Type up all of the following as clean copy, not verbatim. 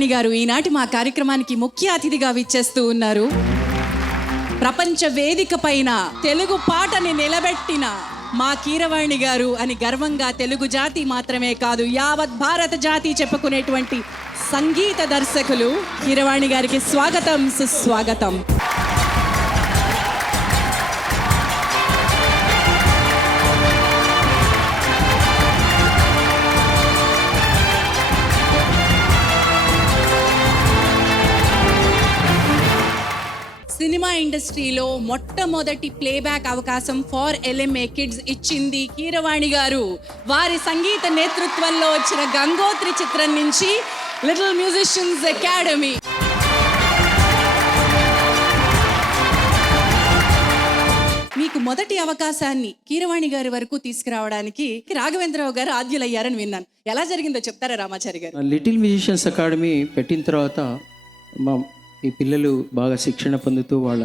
కీరవాణి గారు ఈనాటి మా కార్యక్రమానికి ముఖ్య అతిథిగా విచ్చేస్తూ ఉన్నారు. ప్రపంచ వేదిక పైన తెలుగు పాటని నిలబెట్టిన మా కీరవాణి గారు అని గర్వంగా తెలుగు జాతి మాత్రమే కాదు యావత్ భారత జాతి చెప్పుకునేటువంటి సంగీత దర్శకులు కీరవాణి గారికి స్వాగతం, సుస్వాగతం. సినిమా ఇండస్ట్రీలో మొట్టమొదటి ప్లేబ్యాక్ అవకాశం ఫర్ LMA కిడ్స్ ఇచ్చింది కీరవాణి గారు. వారి సంగీత నేతృత్వంలో వచ్చిన గంగోత్రి చిత్రం నుంచి లిటిల్ మ్యూజిషియన్స్ అకాడమీ. మీకు మొదటి అవకాశాన్ని కీరవాణి గారి వరకు తీసుకురావడానికి రాఘవేంద్రరావు గారు ఆద్యులయ్యారని విన్నాను. ఎలా జరిగిందో చెప్తారా రామాచారి గారు? లిటిల్ మ్యూజిషియన్స్ అకాడమీ పెట్టిన తర్వాత ఈ పిల్లలు బాగా శిక్షణ పొందుతూ వాళ్ళ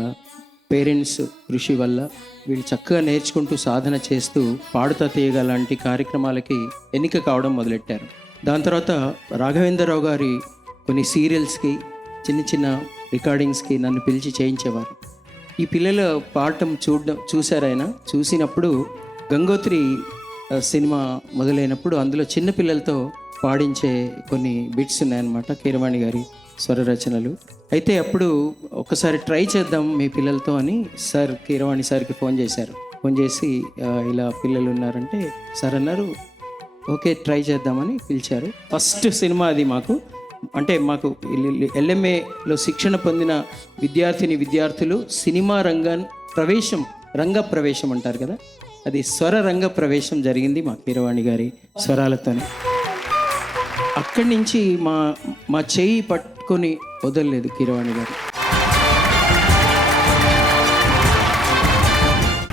పేరెంట్స్ కృషి వల్ల వీళ్ళు చక్కగా నేర్చుకుంటూ సాధన చేస్తూ పాడుతా తీయగా లాంటి కార్యక్రమాలకి ఎన్నిక కావడం మొదలెట్టారు. దాని తర్వాత రాఘవేంద్రరావు గారి కొన్ని సీరియల్స్కి చిన్న చిన్న రికార్డింగ్స్కి నన్ను పిలిచి చేయించేవారు. ఈ పిల్లల పాడటం చూశారైనా చూసినప్పుడు గంగోత్రి సినిమా మొదలైనప్పుడు అందులో చిన్న పిల్లలతో పాడించే కొన్ని బిట్స్ ఉన్నాయన్నమాట, కీరవాణి గారి స్వర రచనలు. అయితే అప్పుడు ఒకసారి ట్రై చేద్దాం మీ పిల్లలతో అని సార్ కీరవాణి సార్కి ఫోన్ చేశారు. ఫోన్ చేసి ఇలా పిల్లలు ఉన్నారంటే సార్ అన్నారు ఓకే ట్రై చేద్దామని పిలిచారు. ఫస్ట్ సినిమా అది మాకు. అంటే మాకు LMAలో శిక్షణ పొందిన విద్యార్థులు సినిమా రంగ ప్రవేశం అంటారు కదా, అది స్వర రంగ ప్రవేశం జరిగింది మా కీరవాణి గారి స్వరాలతోనే. అక్కడి నుంచి మా చేయి పట్టుకొని వదలలేదు కీరవాణి గారు.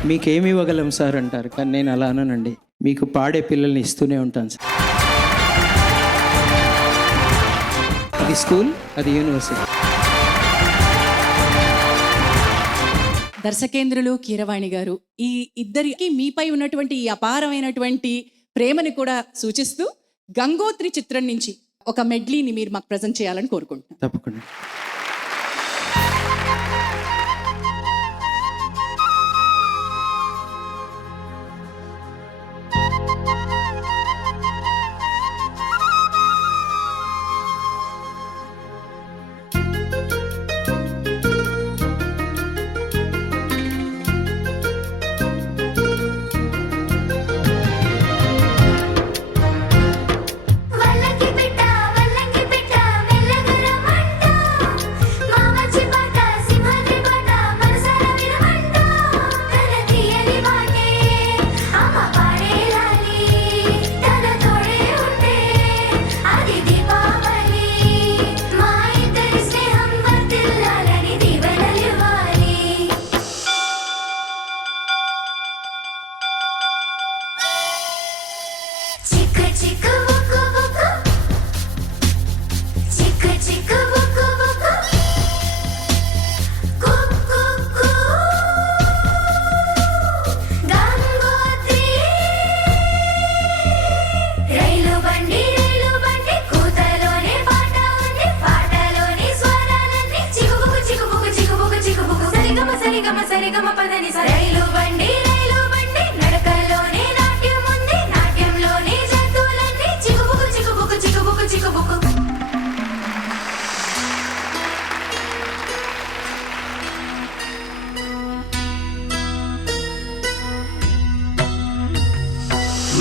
మీకేమి ఇవ్వగలం సార్ అంటారు, కానీ నేను అలా అన్నానండి, మీకు పాడే పిల్లల్ని ఇస్తూనే ఉంటాను సార్. అది స్కూల్, అది యూనివర్సిటీ. దర్శకేంద్రులు కీరవాణి గారు, ఈ ఇద్దరికి మీపై ఉన్నటువంటి ఈ అపారమైనటువంటి ప్రేమని కూడా సూచిస్తూ గంగోత్రి చిత్రం నుంచి ఒక మెడ్లీని మీరు మాకు ప్రజెంట్ చేయాలని కోరుకుంటున్నాను. తప్పకుండా.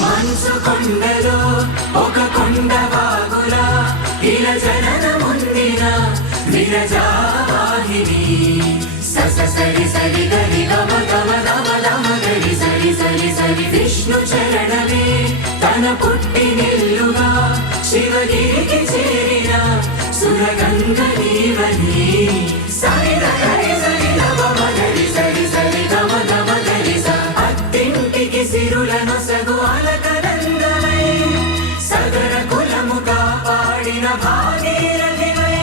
మనసు కొండలో ఒక కొండ వాగులా ఇలా జననముందిన విరజావాహిని సరి సరి గరి గమ గమ గమ గమ గరి సరి సరి సరి విష్ణు చరణమే తన పుట్టినిల్లుగా శివగిరికి చేరిన సురగంగ నీవని సరి గరి సరి గమ గరి సరి సరి గమ గమ గరి స అత్తింటికి సిరులను సగు అలకనందమై సగర కులము కాపాడిన భాగీరథివై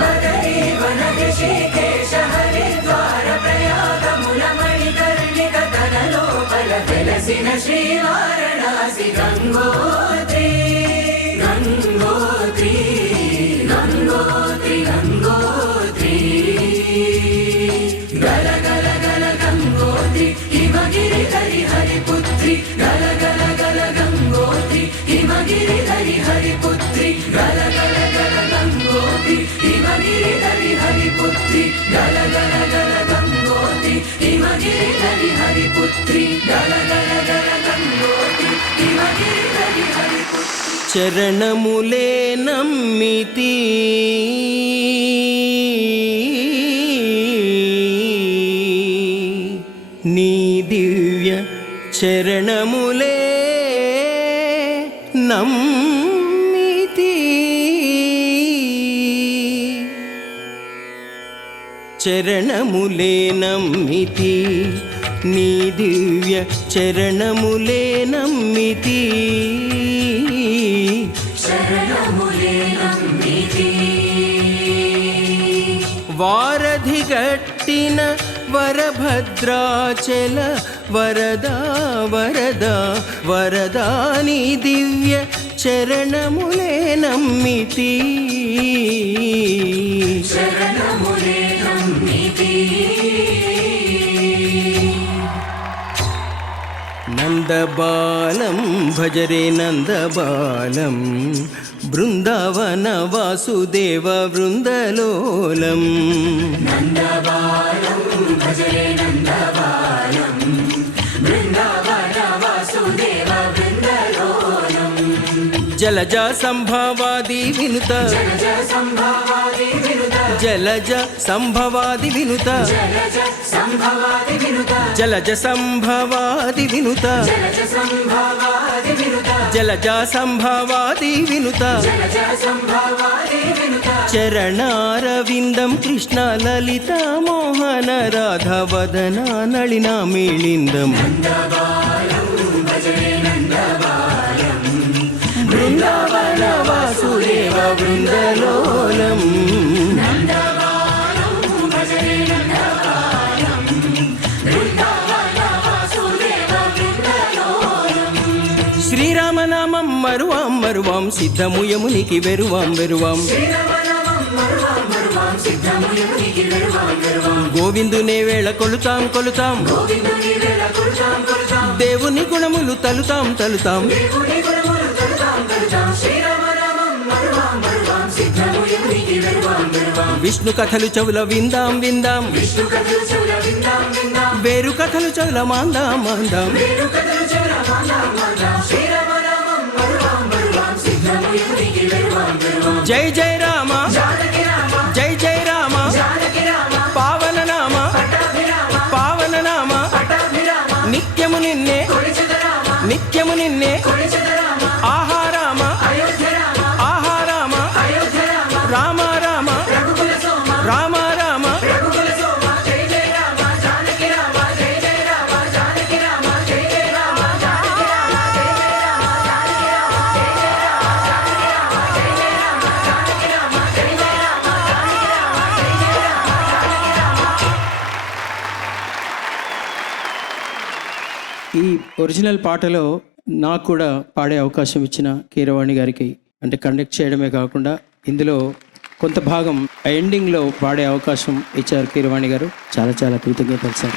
బదరీ వన ఋషికేశ హరిద్వార ప్రయాగముల మణికర్ణిక తన లోపల వెలసిన శ్రీ వారణాసి గంగోత్రి గంగోత్రి గంగోత్రి గల గల గల గంగోత్రి హిమగిరి హరి హరి పుత్రి గల గల గల గంగోత్రి హిమగిరి హరి హరి పుత్రి గల గల గల గంగోత్రి హిమగిరి హరి హరి పుత్రి గల గల గల గంగోత్రి హిమగిరి హరి హరి పుత్రి గల గల గల గంగోత్రి హిమగిరి హరి హరి పుత్రి చరణములే నమ్మితి నీ దివ్య చరణములే నమ్మితి చరణములే నమ్మితి నీ దివ్య చరణములే నమ్మితి శరణములే నమ్మితి వారధి గట్టిన వరభద్రాచల వరదా వరదా వరదా నీ దివ్య చరణములే నమ్మితి శరణములే నమ్మితి నందబాలం భజరే నందబాలం బృందావన వాసుదేవ వృందలోలం నందబాలం భజరే నందబాలం బృందావన వాసుదేవ బృందలోలం జలజ సంభవాది వినుత జలజ సంభవాది వినుత జలజ సంభవాది వినుత జలజ సంభవాది వినుత జలజ సంభవాది వినుత జలజ సంభవాది వినుత జలజ సంభవాది వినుత జలజ సంభవాది వినుత చరణారవిందం కృష్ణ లలిత మోహన రాధవదన నళిన మేళిందం నందబాలం భజరే నందబాలం బృందావన వాసుదేవ వృందలోలం నందబాలం భజరే నందబాలం బృందావన వాసుదేవ బృందలోలం శ్రీరామనామం మరువాం మరువాం సిద్ధము యమునికి వెరువాం వెరువాం శ్రీరామనామం మరువాం మరువాం సిద్ధము యమునికి వెరువాం వెరువాం గోవిందునే వేళ కొలుతాం కొలుతాం గోవిందుని వేళ కొలుతాం కొలుతాం దేవుని గుణములు తలుతాం తలుతాం దేవుని గుణములు తలుతాం తలుతాం శ్రీరామనామం మరువాం మరువాం సిద్ధము యమునికి వెరువాం వెరువాం విష్ణు కథలు చెవుల విందాం విందాం విష్ణు కథలు చెవుల విందాం విందాం వేరు కథలు చెవుల మాందాం మాందాం వేరు కథలు చెవుల మాందాం మాందాం శ్రీరామనామం మరువాం మరువాం సిద్ధము యమునికి వెరువాం వెరువాం జై జై రామ జానకి రామ జై జై రామ జానకి రామ పావన నామ పట్టాభిరామ పావన నామ పట్టాభిరామ నిత్యము నిన్నే కొలిచద రామ నిత్యము నిన్నే కొలిచద రామ ఆహారామ అయోధ్య రామ ఆహారామ అయోధ్య రామ రామ రామ రఘుకుల సోమ రామ రామ రఘుకుల సోమ జై జై రామ జానకి రామ జై జై రామ జానకి రామ జై జై రామ జానకి రామ జై జై రామ జానకి రామ జై జై రామ జానకి రామ జై జై రామ జానకి రామ జై జై రామ జానకి రామ జై జై రామ జానకి రామ. ఈ ఒరిజినల్ పాటలో నాకు కూడా పాడే అవకాశం ఇచ్చిన కీరవాణి గారికి అంటే కండక్ట్ చేయడమే కాకుండా ఇందులో కొంత భాగం ఎండింగ్లో పాడే అవకాశం ఇచ్చారు కీరవాణి గారు. చాలా చాలా కృతజ్ఞతలు సార్.